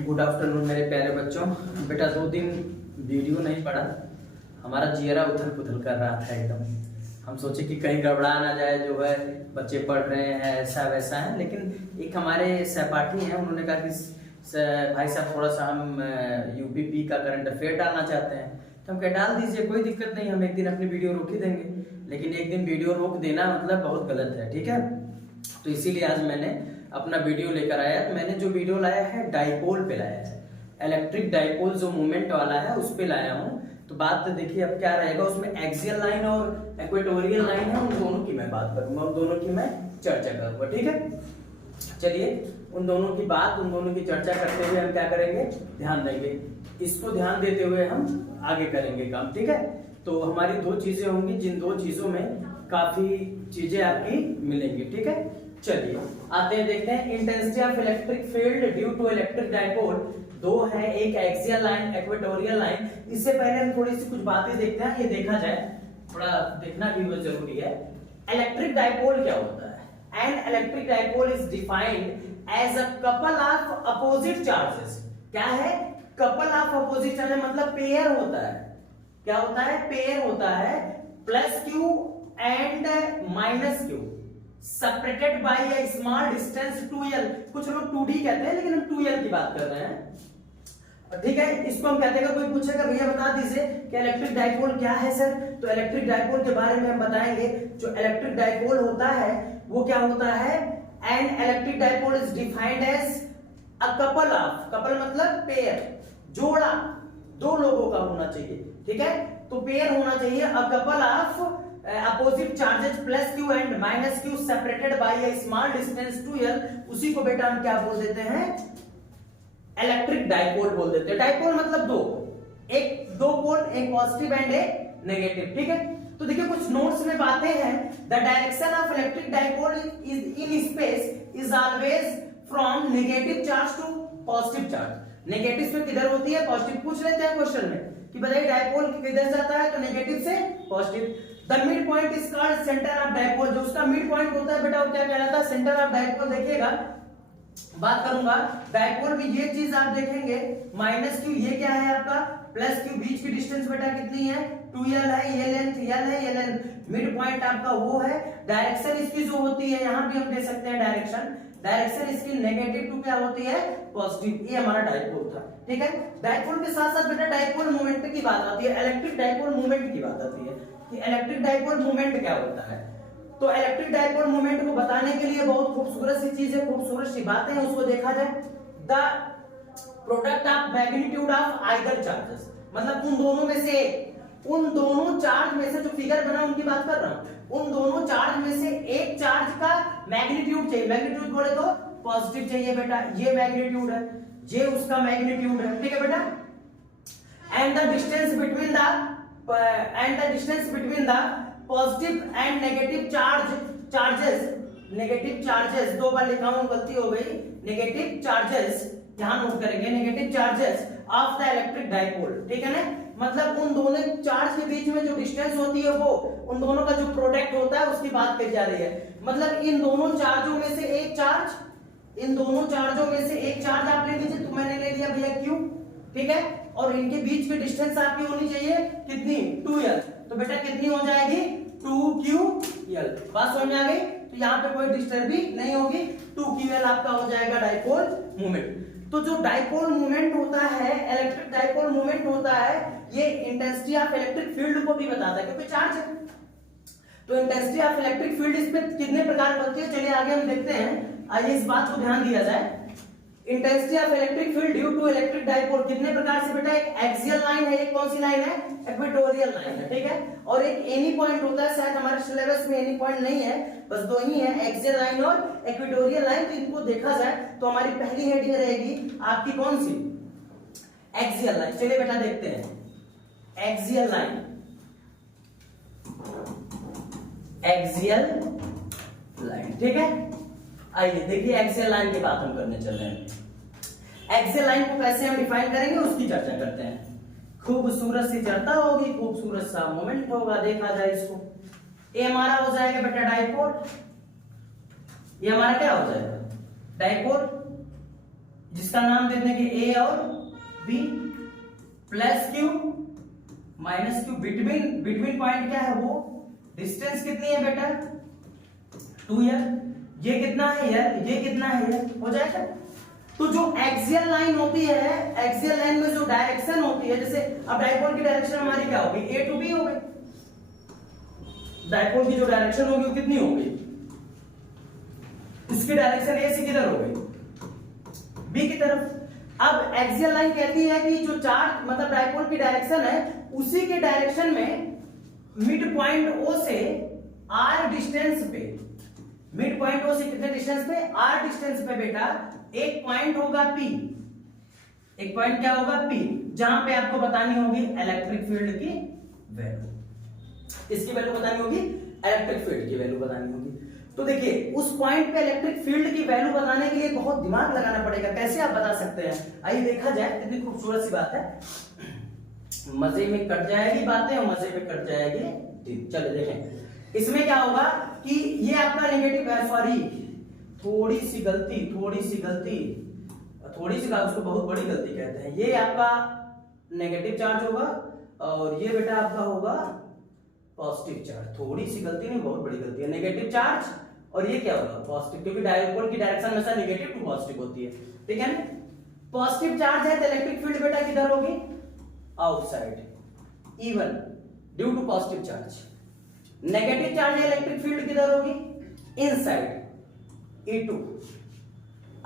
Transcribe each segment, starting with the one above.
Good afternoon मेरे प्यारे बच्चों। बेटा 2 दिन वीडियो नहीं पड़ा, हमारा जियरा उथल पुथल कर रहा था एकदम। हम सोचे कि कहीं गड़बड़ा ना जाए, जो है बच्चे पढ़ रहे हैं ऐसा वैसा है। लेकिन एक हमारे सहपाठी हैं, उन्होंने कहा कि भाई साहब थोड़ा सा हम यूपीपी का करंट अफेयर डालना चाहते हैं। तो हम कह डाल दीजिए, कोई दिक्कत नहीं, हम एक दिन अपनी वीडियो रोक ही देंगे। लेकिन एक दिन वीडियो रोक देना मतलब बहुत गलत है, ठीक है। तो इसीलिए आज मैंने अपना वीडियो लेकर आया। मैंने जो वीडियो लाया है डाइपोल पे लाया है, इलेक्ट्रिक डाइपोल जो मूवमेंट वाला है उस पे लाया हूँ। तो बात तो देखिए अब क्या रहेगा, उसमें एक्सियल लाइन और इक्वेटोरियल लाइन है, उन दोनों की मैं बात करूंगा, उन दोनों की मैं चर्चा करूंगा, ठीक है। चलिए उन दोनों की बात, उन दोनों की चर्चा करते हुए हम क्या करेंगे, ध्यान देंगे। इसको ध्यान देते हुए हम आगे करेंगे काम, ठीक है। तो हमारी 2 चीजें होंगी, जिन 2 चीजों में काफी चीजें आपकी मिलेंगी, ठीक है। चलिए आते हैं, देखते हैं। Intensity of electric field due to electric dipole 2 है, एक एक्सियल लाइन, इक्वेटोरियल लाइन। इससे पहले हम थोड़ी सी कुछ बातें देखते हैं, ये देखा जाए, थोड़ा देखना भी बहुत जरूरी है। इलेक्ट्रिक डाइपोल क्या होता है? An electric dipole is defined as a couple of opposite charges. क्या है? कपल ऑफ अपोजिट चार्जेस, मतलब पेयर होता है। क्या होता है? पेयर होता है, plus Q and minus Q, separated by a small distance 2l। कुछ लोग 2d कहते हैं, लेकिन हम 2l की बात कर रहे हैं, ठीक है। इसको हम कहते हैं, कोई पूछेगा भैया बता दीजिए कि इलेक्ट्रिक डाइपोल क्या है सर, तो इलेक्ट्रिक डाइपोल के बारे में हम बताएंगे। जो इलेक्ट्रिक डाइपोल होता है वो क्या होता है? An electric dipole is defined as a couple of, couple मतलब पेयर, जोड़ा, 2 लोगों का होना चाहिए, ठीक है। तो पेयर होना चाहिए, अ couple of opposite charges plus Q and minus Q separated by a small distance 2l। उसी को बेटा हम क्या बोल देते हैं? इलेक्ट्रिक डाइपोल बोल देते हैं। डाइपोल मतलब 2 पोल, एक पॉजिटिव एंड एक नेगेटिव, ठीक है। तो देखिए कुछ नोट्स में बातें हैं। The direction of electric dipole is in space is always from negative charge to positive charge. Negative से किधर होती है? पॉजिटिव। पूछ लेते हैं क्वेश्चन में कि बताइए डाइपोल किधर जाता है, तो नेगेटिव से positive. The mid point is called centre of dipole. जो उसका मिड पॉइंट होता है बेटा वो क्या कहलाता है? Centre of dipole. देखिएगा बात करूंगा डाइपोल में, ये चीज आप देखेंगे, माइनस क्यू, ये क्या है आपका? Plus Q. बीच की डिस्टेंस बेटा कितनी है? 2l है, ये लेंथ l है, ये लेंथ। मिड पॉइंट आपका वो है। डायरेक्शन इसकी जो होती है, यहां भी हम दे सकते हैं डायरेक्शन इसकी नेगेटिव टू क्या होती है? पॉजिटिव। ये हमारा डाइपोल था, ठीक है। डाइपोल के साथ साथ बेटा डाइपोल मोमेंट की बात आती है, इलेक्ट्रिक डाइपोल मूवमेंट की बात आती है कि इलेक्ट्रिक डाइपोल मूवमेंट क्या होता है। तो इलेक्ट्रिक डाइपोल मूवमेंट को बताने के लिए बहुत खूबसूरत सी चीज है, खूबसूरत सी बातें हैं, उसको देखा जाए। The product of magnitude of either charges, मतलब उन दोनों में से, उन दोनों चार्ज में से, जो फिगर बना उनकी बात कर रहा हूं, उन दोनों चार्ज में से एक चार्ज का मैग्नीट्यूड चाहिए। मैग्नीट्यूड बोले तो पॉजिटिव चाहिए बेटा, ये मैग्नीट्यूड है, ये उसका मैग्नीट्यूड है, ठीक है बेटा। And the distance between the positive and negative charges 2 बार लिखा हूं, गलती हो गई। नेगेटिव चार्जेस यहां नोट करेंगे, negative charges of the electric dipole, ठीक है ना। मतलब उन दोनों चार्ज के बीच में जो डिस्टेंस होती है, वो उन दोनों का जो प्रोडक्ट होता है उसकी बात कही जा रही है। मतलब इन दोनों चार्जों में से एक चार्ज, इन दोनों चार्जों में से एक चार्ज आप ले लीजिए, तो मैंने ले लिया भैया Q, ठीक है। और इनके बीच की डिस्टेंस आपकी होनी चाहिए कितनी? 2l। तो बेटा कितनी हो जाएगी? 2ql। बात समझ में आ गई? तो यहाँ पे कोई डिस्टर्ब भी नहीं होगी, 2ql आपका हो जाएगा डाइपोल मूवमेंट। तो जो डाइपोल मूवमेंट होता है, इलेक्ट्रिक डाइपोल मूवमेंट होता है, ये इंटेंसिटी ऑफ इलेक्ट्रिक फील्ड को भी बताता है, क्योंकि चार्ज है। तो इंटेंसिटी ऑफ इलेक्ट्रिक फील्ड इस पे कितने प्रकार बनती है, चलिए आगे हम देखते हैं। आइए इस बात को ध्यान दिया जाए। Intensity of electric field due to electric dipole कितने प्रकार से बेटा? एक एक्सियल लाइन है, एक कौन सी लाइन है? इक्वेटोरियल लाइन है, ठीक है। और एक एनी पॉइंट होता है, शायद हमारे सिलेबस में एनी पॉइंट नहीं है, बस 2 ही है, एक्सियल लाइन और इक्वेटोरियल लाइन। तो इनको देखा जाए तो हमारी पहली हेडिंग रहेगी आपकी कौन सी? Axial line. चलिए बेटा देखते हैं एक्सियल लाइन, एक्सियल लाइन, ठीक है। आइए देखिए एक्सियल लाइन की बात हम करने चल रहे हैं। एक्सियल लाइन को कैसे हम डिफाइन करेंगे उसकी चर्चा करते हैं। खूबसूरत सी चर्चा होगी, खूबसूरत सा मोमेंट होगा, देखा जाए इसको। ये हमारा हो जाएगा बेटा डाइपोल, ये हमारा क्या हो जाएगा? डाइपोल। जिसका नाम दे देंगे ए और B, plus Q minus Q. Between point क्या है वो डिस्टेंस कितनी है बेटा 2l, ये कितना है यार, ये कितना है यार, हो जाएगा। तो जो एक्सियल लाइन होती है, एक्सियल लाइन में जो डायरेक्शन होती है, जैसे अब डायपोल की डायरेक्शन हमारी क्या होगी, ए टू बी हो गई। डायपोल की जो डायरेक्शन होगी वो कितनी होगी, इसकी डायरेक्शन ए से किधर हो गई, बी की तरफ। अब एक्सियल लाइन कहती है कि जो चार्ज मतलब डायपोल की डायरेक्शन है उसी के डायरेक्शन में मिड पॉइंट ओ से आर डिस्टेंस पे, मिड पॉइंट ओ से कितने डिस्टेंस पे, आर डिस्टेंस पे बेटा एक पॉइंट होगा पी, एक पॉइंट क्या होगा पी, जहां पे आपको बतानी होगी इलेक्ट्रिक फील्ड की वैल्यू, इसकी वैल्यू बतानी होगी, इलेक्ट्रिक फील्ड की वैल्यू बतानी होगी। तो देखिए उस पॉइंट पे इलेक्ट्रिक फील्ड की वैल्यू बताने के लिए बहुत दिमाग लगाना पड़ेगा। कैसे आप बता सकते हैं, आइए देखा जाए। कितनी खूबसूरत सी बात है, मजे में कट जाएगी बातें और मजे में कट जाएगी। चलो देखें इसमें क्या होगा कि ये आपका नेगेटिव है, सॉरी थोड़ी सी गलती, उसको बहुत बड़ी गलती कहते हैं। ये आपका नेगेटिव चार्ज होगा और ये बेटा आपका होगा पॉजिटिव चार्ज। थोड़ी सी गलती नहीं, बहुत बड़ी गलती है। नेगेटिव चार्ज और ये क्या होगा पॉजिटिव, क्योंकि डायपोल की डायरेक्शन हमेशा नेगेटिव टू पॉजिटिव होती है, ठीक है ना। पॉजिटिव चार्ज है तो इलेक्ट्रिक फील्ड बेटा किधर होगी, outside, E one due to positive charge. Negative charge है इलेक्ट्रिक फील्ड किधर होगी, इनसाइड, E2।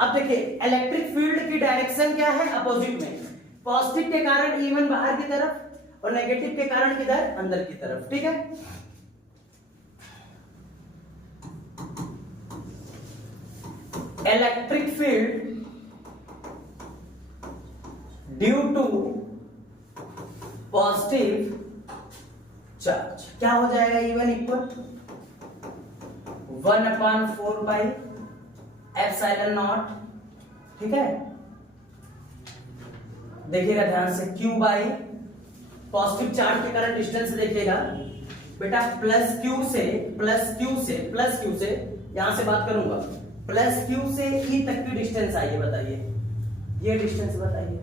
अब देखिए इलेक्ट्रिक फील्ड की डायरेक्शन क्या है, अपोजिट में। पॉजिटिव के कारण इवन बाहर की तरफ और नेगेटिव के कारण किधर, अंदर की तरफ, ठीक है। Electric field due to positive charge क्या हो जाएगा, E one equal 1/4 pi epsilon naught, ठीक है। देखिएगा ध्यान से, Q बाई पॉजिटिव चार्ज के कारण डिस्टेंस देखिएगा बेटा, प्लस क्यू से यहां से बात करूंगा, प्लस क्यू से E तक की डिस्टेंस आइए, बताइए ये डिस्टेंस बताइए।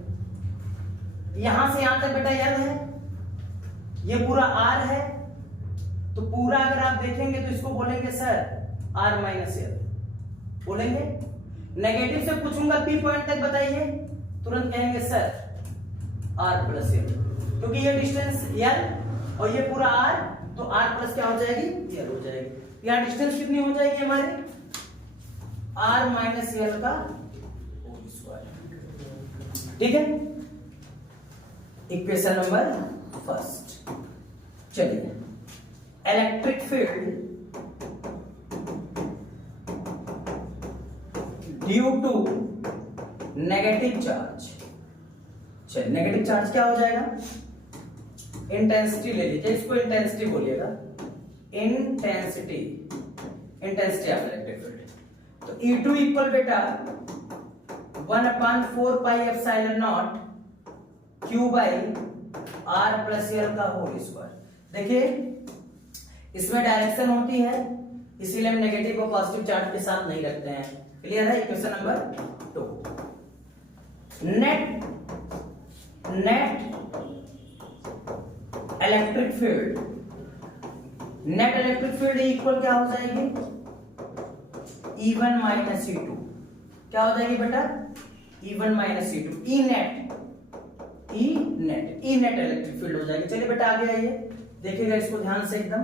यहां से यहां तक बेटा याद है, ये पूरा R है, तो पूरा अगर आप देखेंगे तो इसको बोलेंगे सर R माइनस L बोलेंगे। नेगेटिव से पूछूंगा P पॉइंट तक बताइए, तुरंत कहेंगे सर R प्लस L, क्योंकि ये डिस्टेंस L और ये पूरा R, तो R प्लस क्या हो जाएगी, L हो जाएगी। यहां डिस्टेंस कितनी हो जाएगी हमारी, R माइनस L का होल स्क्वायर, ठीक है। Equation number first. चलिए electric field due to negative charge, चलिए नेगेटिव चार्ज क्या हो जाएगा, इंटेंसिटी ले लीजिए, इसको इंटेंसिटी बोलिएगा, इंटेंसिटी ऑफ इलेक्ट्रिक फील्ड। तो E2 इक्वल बेटा 1/4 pi epsilon not Q by R plus L का होल स्क्वायर। देखिए इसमें डायरेक्शन होती है, इसीलिए हम नेगेटिव और पॉजिटिव चार्ज के साथ नहीं रखते हैं। क्लियर है। Equation number 2, net electric field equal क्या हो जाएगी, E1 माइनस E2, क्या हो जाएगी बेटा, E1 minus E2, E net electric field हो जाएगी। चलिए बेटा आगे आइए, देखिएगा इसको ध्यान से एकदम,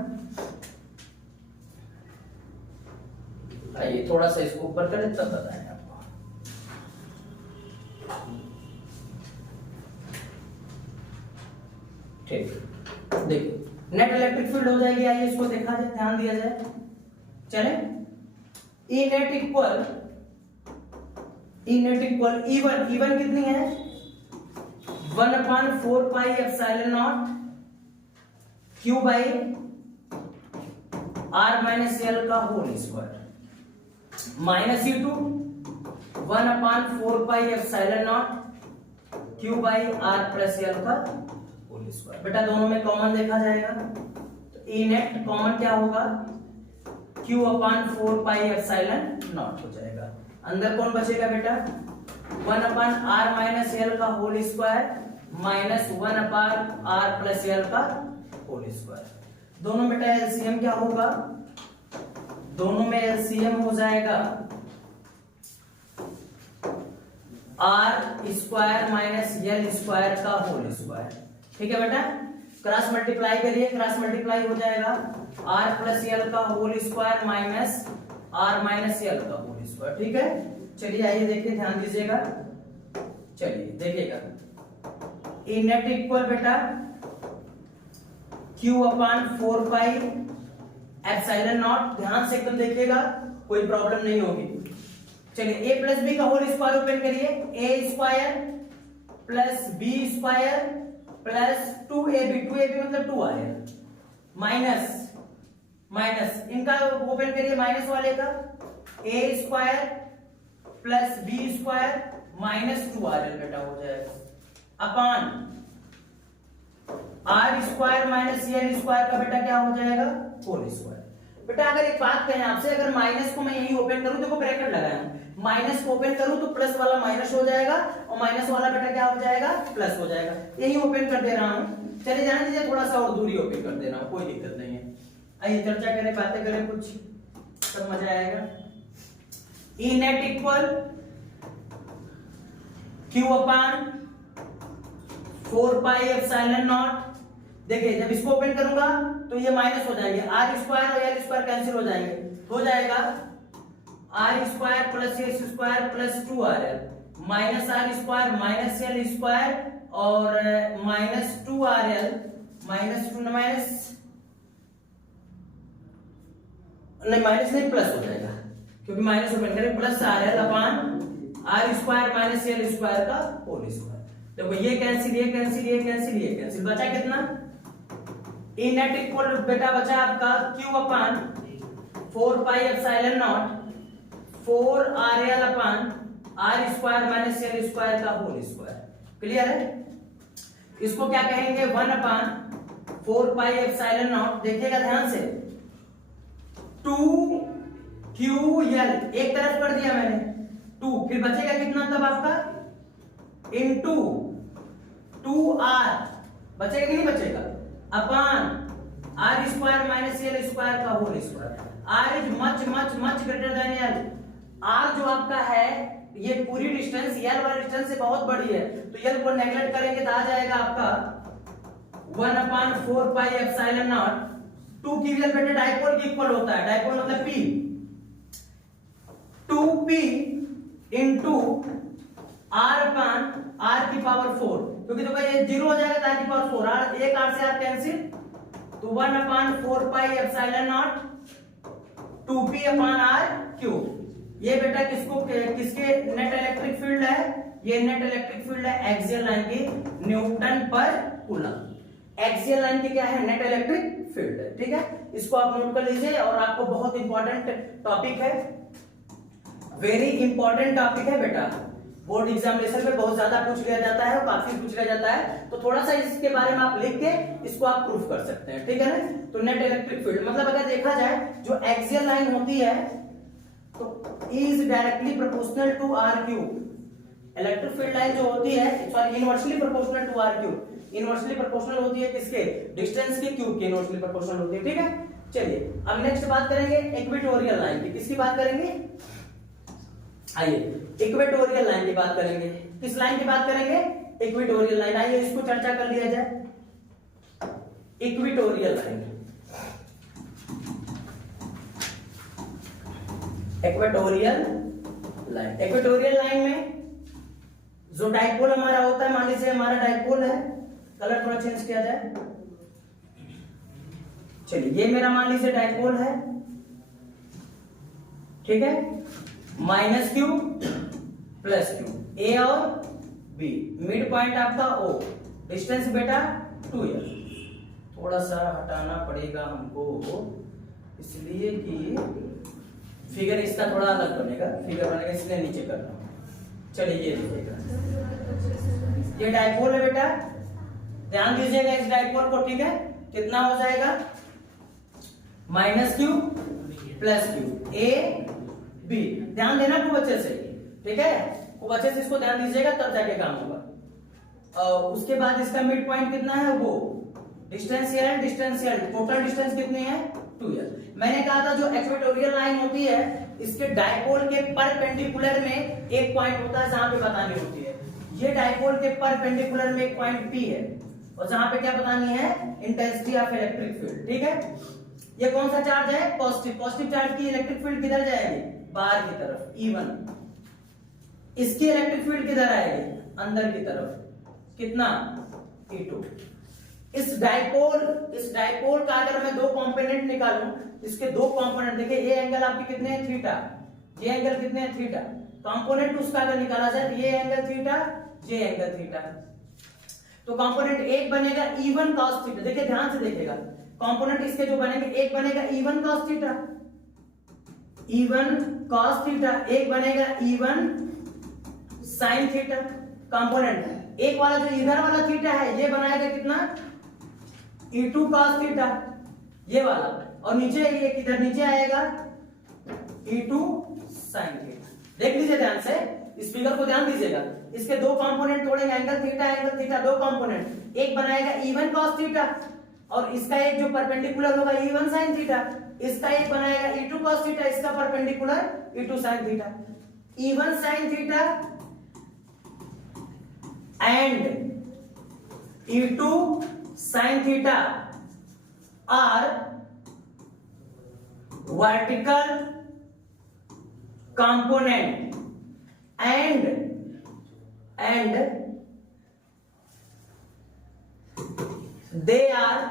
आइए थोड़ा सा इसको ऊपर करें तब बताएं आपको। ठीक, देखिए नेट इलेक्ट्रिक फील्ड हो जाएगी। आइए इसको देखा जाए, ध्यान दिया जाए। चले ई नेट इक्वल E1 कितनी है, 1/4 pi epsilon not Q by R minus L का whole square, minus E2 1/4 pi epsilon not Q by R plus L का होल स्क्वायर। बेटा दोनों में कॉमन देखा जाएगा, तो E नेट कॉमन क्या होगा, Q/4 पाई एप्सिलॉन नॉट हो जाएगा। अंदर कौन बचेगा बेटा, 1/r - l का whole square minus 1/r + l का होल स्क्वायर। दोनों बेटा एलसीएम क्या होगा, दोनों में एलसीएम हो जाएगा r square minus l square का होल स्क्वायर। ठीक है बेटा, क्रॉस मल्टीप्लाई करिए, क्रॉस मल्टीप्लाई हो जाएगा r + l का whole square minus r - l का होल स्क्वायर। ठीक है, चलिए आइए देखिए, ध्यान दीजिएगा, चलिए देखिएगा। ए नेट इक्वल बेटा q/4 पाई एप्सिलॉन नॉट। ध्यान से एकदम देखिएगा, कोई प्रॉब्लम नहीं होगी। चलिए a + b का होल स्क्वायर ओपन करिए, a square plus b square plus 2ab, 2ab मतलब 2r माइनस इनका ओपन करिए माइनस वाले का, a square plus b square minus 2rl बेटा हो जाएगा अपान r square minus l square का बेटा क्या हो जाएगा होल स्क्वायर। बेटा अगर एक बात कहें आपसे, अगर माइनस को मैं यही ओपन करूं, देखो ब्रैकेट लगाया हूं, माइनस को ओपन करूं तो प्लस वाला माइनस हो जाएगा और माइनस वाला बेटा क्या हो जाएगा प्लस हो जाएगा, यही ओपन कर दे रहा हूं। चलिए जाने दीजिए, थोड़ा सा और दूरी ओपन कर दे रहा हूं, कोई दिक्कत नहीं है। आइए चर्चा करें, बातें करें, कुछ सब मजा आएगा। E net equal q/4 pi epsilon nought. देखिए जब इसको ओपन करूंगा तो ये माइनस हो जाएंगे, r स्क्वायर और l स्क्वायर कैंसिल हो जाएंगे, हो जाएगा r square plus s square plus 2rl minus r square minus l square और माइनस 2rl माइनस नहीं प्लस हो जाएगा, क्योंकि माइनस ओपन करें, प्लस rl अपान r square minus l square का होल स्क्वायर। देखो ये कैंसिल, ये कैंसिल, ये कैंसिल, ये कैंसिल, बचा कितना, ई नेट इक्वल बेटा बचा आपका q/4 pi epsilon not 4rl upon r square minus l square का होल स्क्वायर। क्लियर है, इसको क्या कहेंगे 1/4 पाई एप्सिलॉन नॉट। देखिएगा ध्यान से, 2ql एक तरफ कर दिया मैंने 2, फिर बचेगा कितना तब आपका इनटू 2r, बचेगा कि नहीं बचेगा, upon r square minus l square का whole square. r is much greater than l। r जो आपका है ये पूरी डिस्टेंस l वाला डिस्टेंस से बहुत बड़ी है, तो l को नेगलेक्ट करेंगे तो आ जाएगा आपका 1/4 पाई एप्सिलॉन नॉट 2 की वैल्यू बेटा डाइपोल की इक्वल होता है, डाइपोल मतलब p, 2p इनटू r अपान r की पावर 4, क्योंकि देखो ये 0 हो जाएगा, r की पावर 4, r एक r से r कैंसिल, तो 1/4 pi epsilon not 2p upon r cube. ये बेटा किसके नेट इलेक्ट्रिक फील्ड है, ये नेट इलेक्ट्रिक फील्ड है एक्सियल लाइन की न्यूटन पर कूलम। एक्सियल लाइन की क्या है, नेट इलेक्ट्रिक फील्ड है। ठीक है, इसको आप नोट कर लीजिए, और आपको बहुत इंपॉर्टेंट टॉपिक है, वेरी इंपॉर्टेंट टॉपिक है बेटा, बोर्ड एग्जामिनेशन में बहुत ज्यादा पूछ लिया जाता है और काफी पूछ लिया जाता है, तो थोड़ा सा इसके बारे में आप लिख के इसको आप प्रूफ कर सकते हैं। ठीक है ना, तो नेट इलेक्ट्रिक फील्ड मतलब अगर देखा जाए जो एक्सियल लाइन होती है तो is directly proportional to R cube. Electric field line जो होती है, sorry, inversely proportional to R cube. Inversely proportional होती है किसके, डिस्टेंस के क्यूब के इनवर्सली प्रोपोर्शनल होती है। ठीक है, चलिए अब नेक्स्ट बात करेंगे इक्वेटोरियल लाइन की। किसकी बात करेंगे, आइए इक्वेटोरियल लाइन की बात करेंगे। किस लाइन की बात करेंगे, इक्वेटोरियल लाइन। आइए इसको चर्चा कर लिया जाए। Equatorial line, equatorial line, equatorial line में जो डाइपोल हमारा होता है, मान लीजिए हमारा डाइपोल है, कलर थोड़ा चेंज किया जाए, चलिए ये मेरा मान लीजिए डाइपोल है, ठीक है, माइनस क्यू प्लस क्यू, ए और बी, मिड पॉइंट आपका ओ, डिस्टेंस बेटा 2l। थोड़ा सा हटाना पड़ेगा हमको, इसलिए कि फिगर इसका थोड़ा अलग बनेगा, फिगर बनेगा इसलिए नीचे कर रहा हूं। चलिए ये देखिएगा, ये डाइपोल है बेटा, ध्यान दीजिएगा इस डाइपोल को। ठीक है, कितना हो जाएगा, minus Q plus Q, A B, ध्यान देना खूब अच्छे से। ठीक है, खूब अच्छे से इसको ध्यान दीजिएगा तब जाके काम होगा। उसके बाद इसका मिड पॉइंट कितना है, वो डिस्टेंशियल टोटल डिस्टेंस कितनी है 2l। मैंने कहा था जो इक्वेटोरियल लाइन होती है इसके डायपोल के परपेंडिकुलर में एक पॉइंट होता है जहां पे बतानी होती है, ये डायपोल के परपेंडिकुलर में एक पॉइंट P है और जहां पे क्या बतानी है, इंटेंसिटी ऑफ इलेक्ट्रिक फील्ड। ठीक है, ये कौन सा चार्ज है, पॉजिटिव चार्ज की इलेक्ट्रिक फील्ड किधर जाएगी, बाहर की तरफ E1। इसकी इलेक्ट्रिक फील्ड किधर आएगी, अंदर की तरफ, कितना E2। इस डायपोल का अगर मैं दो कंपोनेंट निकालूं, इसके दो कंपोनेंट देखिए, ये एंगल आपके कितने हैं थीटा, ये एंगल कितने हैं थीटा, कंपोनेंट उसका अगर निकाला जाए तो ये एंगल थीटा, ये एंगल थीटा, तो कंपोनेंट एक बनेगा E1 cos थीटा। देखिए ध्यान से देखिएगा, कंपोनेंट इसके जो बनेंगे, एक बनेगा E1 cos theta, E1 cos theta, एक बनेगा E1 sin थीटा। कंपोनेंट एक वाला जो इधर वाला थीटा है ये बनाएगा कितना, E2 cos थीटा, ये वाला, और नीचे ये किधर नीचे आएगा E2 sin थीटा। देख लीजिए ध्यान से, इस फिगर को ध्यान दीजिएगा, इसके दो कंपोनेंट तोड़ेंगे, एंगल थीटा, दो कंपोनेंट, एक बनाएगा E1 cos थीटा और इसका एक जो परपेंडिकुलर होगा E1 sin थीटा, इसका एक बनाएगा E2 cos थीटा, इसका perpendicular E2 sin theta. E1 sin theta and E2 sin theta are vertical component and they are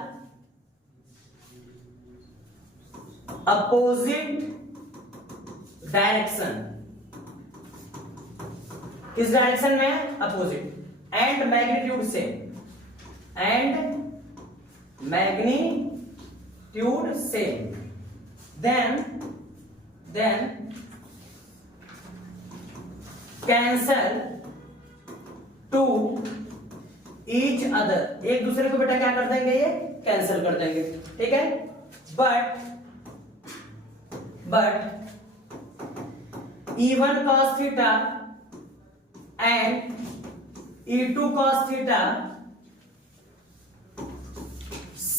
opposite direction। किस डायरेक्शन में, अपोजिट, एंड मैग्नीट्यूड से, then cancel to each other। एक दूसरे को बेटा क्या कर देंगे, ये कैंसिल कर देंगे। ठीक है, but E1 cos theta and E2 cos theta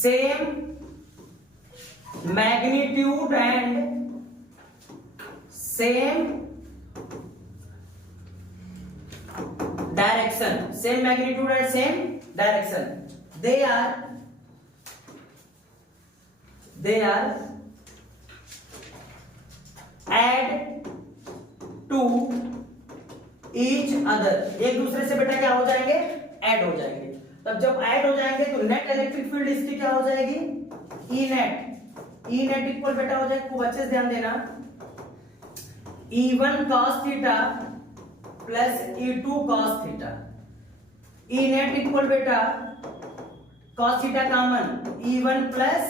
same magnitude and same direction, they are add to each other। एक दूसरे से बेटा क्या हो जाएंगे, ऐड हो जाएंगे। तब जब ऐड हो जाएंगे तो नेट इलेक्ट्रिक फील्ड इसकी क्या हो जाएगी, ई नेट इक्वल बेटा हो जाएगा, खूब अच्छे से ध्यान देना, E1 cos theta plus E2 cos theta. E net equal बेटा cos theta common, E1 plus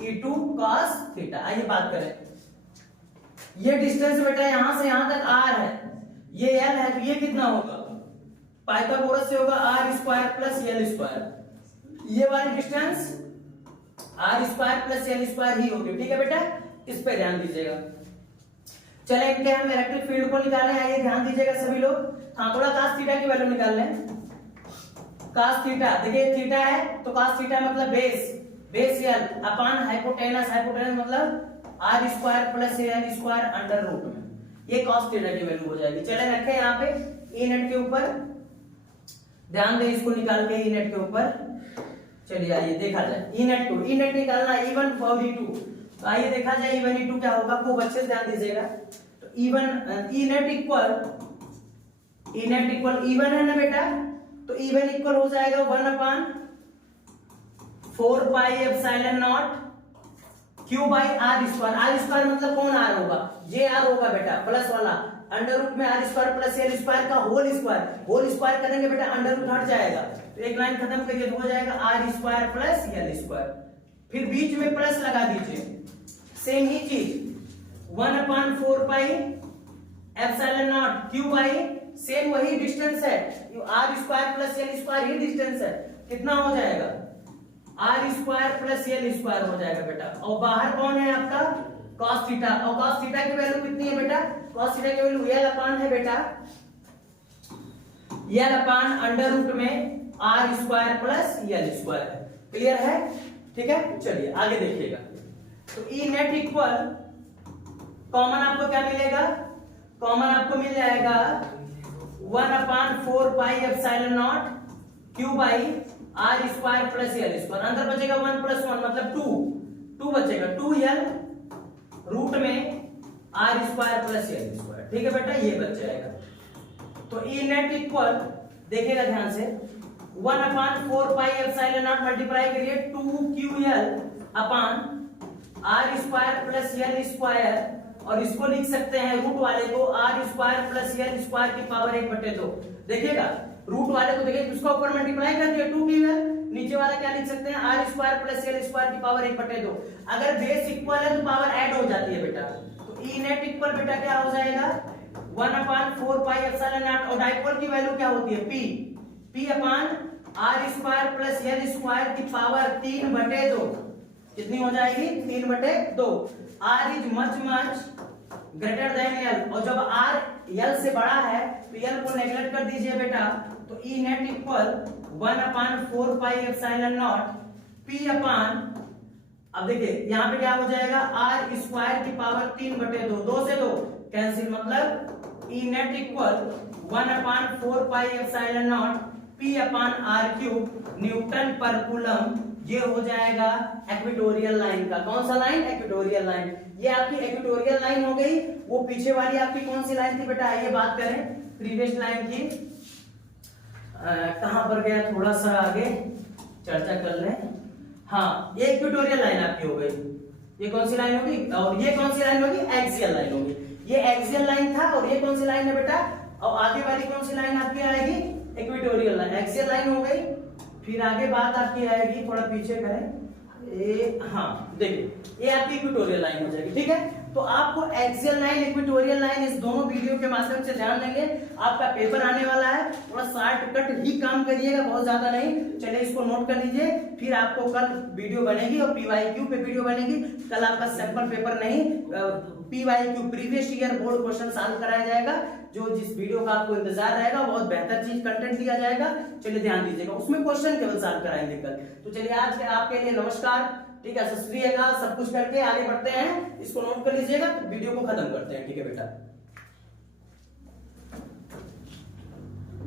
E2 cos theta. आइए बात करें, ये डिस्टेंस बेटा यहां से यहां तक r है, ये l है, तो ये कितना होगा, पाइथागोरस से होगा r square plus l square. ये वाली distance r square plus l square ही होगी। ठीक है बेटा, इस पे ध्यान दीजिएगा। चले इनके हम इलेक्ट्रिक फील्ड को निकालें, आइए ध्यान दीजिएगा सभी लोग। हाँ, थोड़ा cos थीटा की वैल्यू निकाल लें। cos थीटा, देखिए थीटा है तो cos थीटा मतलब बेस l अपॉन हाइपोटेनस मतलब r square plus l square under root में, ये cos थीटा की वैल्यू हो जाएगी। चले रखें यहाँ पे ई नेट के ऊपर, ध्यान दें इसको निकाल के ई नेट के ऊपर। चलिए आइए देखा जाए, ई नेट निकालना E1 और E2, तो आइए देखा जाए E1 E2 क्या होगा, खूब अच्छे से ध्यान दीजिएगा। तो ई नेट इक्वल E1 है ना बेटा, तो E1 इक्वल हो जाएगा 1/4 pi epsilon not Q by R square मतलब कौन R होगा, ये R होगा बेटा, प्लस वाला अंडर रूट में R square plus L square का होल स्क्वायर करेंगे बेटा, अंडर रूट हट जाएगा, तो एक लाइन खत्म करिए तो हो जाएगा R square plus L square, फिर बीच में प्लस लगा दीजिए, सेम ही चीज 1/4 pi epsilon not Q by, same वही डिस्टेंस है, R square plus L square ही डिस्टेंस है, कितना हो जाएगा R square plus L square हो जाएगा बेटा। और बाहर कौन है आपका cos थीटा, और cos थीटा की वैल्यू कितनी है बेटा, cos थीटा की वैल्यू L अपॉन है बेटा यल अपान अंडर रूट में R square plus L square है। क्लियर है? ठीक है, चलिए आगे देखिएगा। तो ई नेट इक्वल कॉमन आपको क्या मिलेगा? कॉमन आपको मिल जाएगा 1/4 pi epsilon naught Q by R square plus L square. अंदर बचेगा 1 + 1 मतलब 2 बचेगा, 2l रूट में R square plus L square. ठीक है बेटा, ये बच जाएगा। तो ई नेट इक्वल देखिएगा ध्यान से 1/4 पाई एप्सिलॉन नॉट मल्टीप्लाई करिए 2ql upon R square plus L square, और इसको लिख सकते हैं रूट वाले को R square plus L square की पावर 1/2। देखिएगा रूट वाले को देखिए, उसका ऊपर मल्टीप्लाई कर दिया 2ql, नीचे वाला क्या लिख सकते हैं R square plus L square की पावर 1/2। अगर बेस इक्वल है तो पावर ऐड हो जाती है बेटा। तो ई नेट इक्वल बेटा क्या हो जाएगा 1/4 पाई एप्सिलॉन नॉट, और डाइपोल की वैल्यू क्या होती है p upon R square plus L square की पावर 3/2। कितनी हो जाएगी? 3/2। R is much greater than L, और जब आर यल से बड़ा है तो यल को नेगलेक्ट कर दीजिए बेटा। तो E net equal 1/4 pi epsilon nought p upon, अब देखिए यहां पे क्या हो जाएगा आर स्क्वायर की पावर 3/2, 2 से 2 कैंसिल, मतलब E net equal 1/4 pi epsilon nought p upon R cube newton पर कूलम। ये हो जाएगा इक्वेटोरियल लाइन का। कौन सा लाइन? Equatorial line. ये आपकी इक्वेटोरियल लाइन हो गई। वो पीछे वाली आपकी कौन सी लाइन थी बेटा? आइए बात करें प्रीवियस लाइन की। कहां पर गया, थोड़ा सा आगे चर्चा कर लें। हाँ, ये इक्वेटोरियल लाइन आपकी हो गई। ये कौन सी लाइन होगी? और ये कौन सी लाइन होगी? एक्सियल लाइन होगी। ये एक्सियल लाइन था, और ये कौन सी लाइन है बेटा? और आगे वाली कौन सी लाइन आपकी आएगी? Equatorial line. एक्सियल लाइन हो गई। फिर आगे बात आपकी आएगी, थोड़ा पीछे करें, हाँ देखिए ये आपकी इक्वेटोरियल लाइन हो जाएगी। ठीक है, तो आपको एक्सियल लाइन इक्वेटोरियल लाइन इस दोनों वीडियो के माध्यम से ध्यान देंगे। आपका पेपर आने वाला है, थोड़ा शॉर्टकट ही काम करिएगा, बहुत ज्यादा नहीं। चलिए इसको नोट कर लीजिए, फिर आपको कल वीडियो बनेगी और PYQ पे वीडियो बनेगी। कल आपका सैंपल पेपर नहीं, PYQ previous year board question solve कराया जाएगा। जो जिस वीडियो का आपको इंतजार रहेगा, बहुत बेहतर चीज कंटेंट दिया जाएगा। चलिए ध्यान दीजिएगा, उसमें क्वेश्चन केवल सॉल्व कराएंगे कल। तो चलिए आज के आपके लिए नमस्कार। ठीक है, सत श्री अकाल। सब कुछ करके आगे बढ़ते हैं, इसको नोट कर लीजिएगा, वीडियो को खत्म करते हैं। ठीक है बेटा।